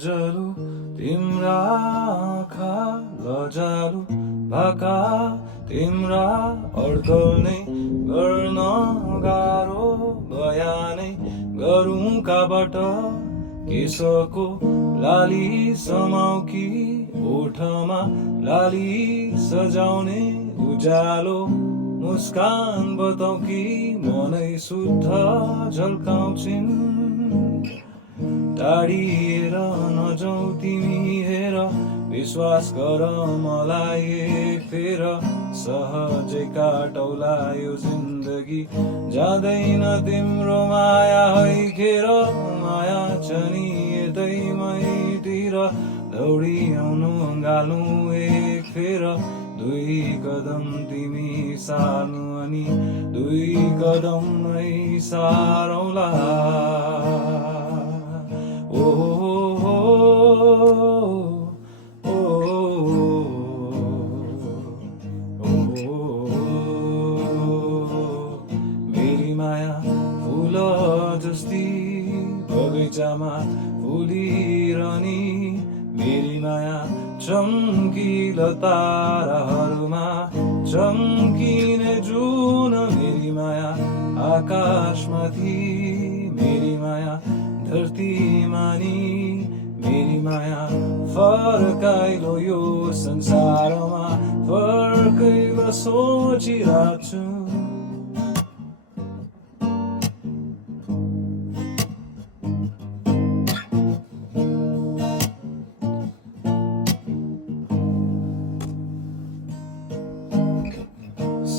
लजालु तिम्रा आँखा लजालु भाका तिम्रा अड्कल नै गर्न गाह्रो बयानै गरौँ काबाट केशको लाली समाउ कि ओठमा लाली सजाउने उज्यालो मुस्कान बताउ कि मनै शुद्ध झल्काउँछिन् टाढिएर नजाऊ तिमी हेर विश्वास गर मलाई एक फेर सहजै काटौला यो जिन्दगी जाँदैन तिम्रो माया हैखेर माया छ नि यतै मैतिर दौडी आउनु गाल्नु एक फेर दुई कदम तिमी सार्नु अनि दुई कदममै सारौला मेरी माया फुल जस्ती बगैँचामा फुलिरहनी मेरी माया चम्किलो ताराहरूमा चम्किने जुन मेरी माया आकाशमाथि मेरी माया धरतीमा नि मेरी माया फर्काइलो यो संसारमा फर्काइलो सोचिरहेको छु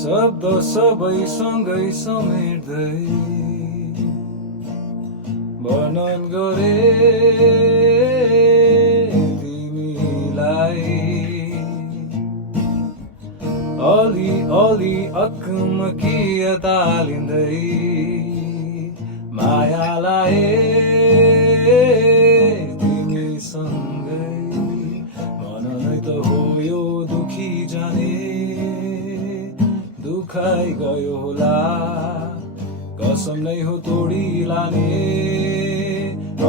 शब्द सबैसँगै समेट्दै वर्णन गरे तिमीलाई अलि अलि अकमकियता लिँदै मायालाई तिमीसँगै मन नै त हो यो दुखी जाने दुखाइ गयो होला कसम नै हो तोडी लाने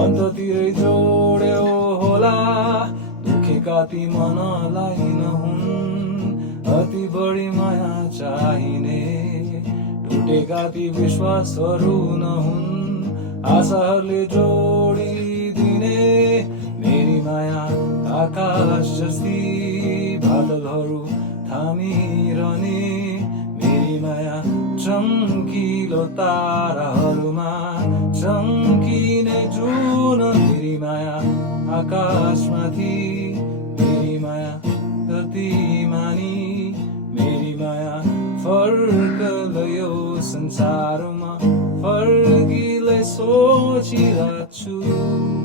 अन्ततिरै जोड्यो होला दुखेका ती मनलाई नहुन् अति बढी माया चाहिने टुटेका ती विश्वासहरू नहुन् आशाहरूले जोडिदिने मेरी माया आकाश जस्ती बादलहरू थामिरहने मेरी माया चम्किलो ताराहरूमा चम्किने जुन मेरी माया आकाशमाथि मेरी माया धरतीमा नि मेरी माया फर्कल यो संसारमा फर्किलै सोचिरहेको छु